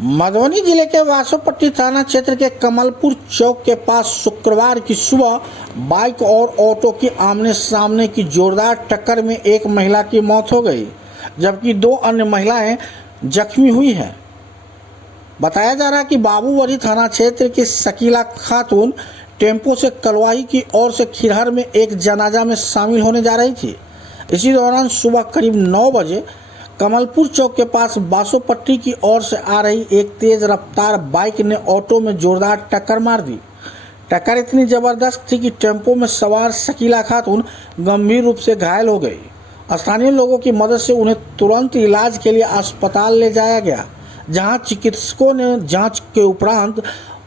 मधुबनी जिले के वासोपट्टी थाना क्षेत्र के कमलपुर चौक के पास शुक्रवार की सुबह बाइक और ऑटो की आमने सामने की जोरदार टक्कर में एक महिला की मौत हो गई, जबकि 2 अन्य महिलाएं जख्मी हुई हैं। बताया जा रहा है कि बाबूवरी थाना क्षेत्र की शकीला खातून टेम्पो से कलवाही की ओर से खिरहर में एक जनाजा में शामिल होने जा रही थी। इसी दौरान सुबह करीब 9 बजे कमलपुर चौक के पास बासोपट्टी की ओर से आ रही एक तेज रफ्तार बाइक ने ऑटो में जोरदार टक्कर मार दी। टक्कर इतनी जबरदस्त थी कि टेम्पो में सवार शकीला खातून गंभीर रूप से घायल हो गई। स्थानीय लोगों की मदद से उन्हें तुरंत इलाज के लिए अस्पताल ले जाया गया, जहां चिकित्सकों ने जांच के उपरांत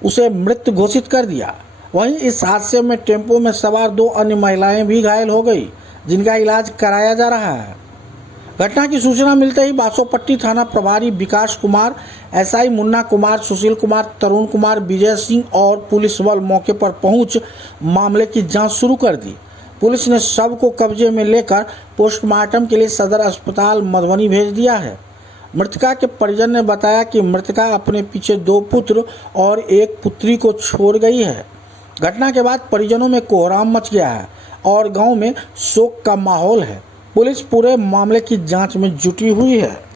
उसे मृत घोषित कर दिया। वहीं इस हादसे में टेम्पो में सवार 2 अन्य महिलाएं भी घायल हो गई, जिनका इलाज कराया जा रहा है। घटना की सूचना मिलते ही बासोपट्टी थाना प्रभारी विकास कुमार, एसआई मुन्ना कुमार, सुशील कुमार, तरुण कुमार, विजय सिंह और पुलिस बल मौके पर पहुंच मामले की जांच शुरू कर दी। पुलिस ने शव को कब्जे में लेकर पोस्टमार्टम के लिए सदर अस्पताल मधुबनी भेज दिया है। मृतका के परिजन ने बताया कि मृतका अपने पीछे 2 पुत्र और 1 पुत्री को छोड़ गई है। घटना के बाद परिजनों में कोहराम मच गया है और गांव में शोक का माहौल है। पुलिस पूरे मामले की जांच में जुटी हुई है।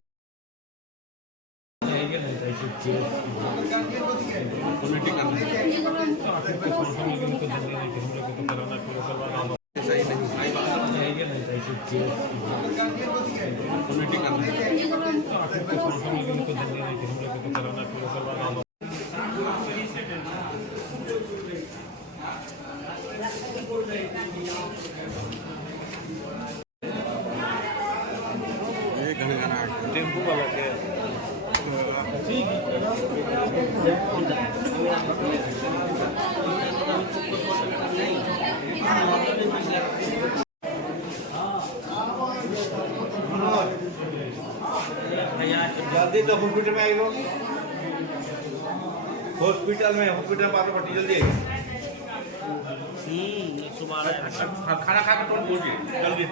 टेम्पो वाला के जल्दी तो हॉस्पिटल में आइए। हॉस्पिटल बासोपट्टी जल्दी खाना खा के तुरंत पहुंचिए जल्दी।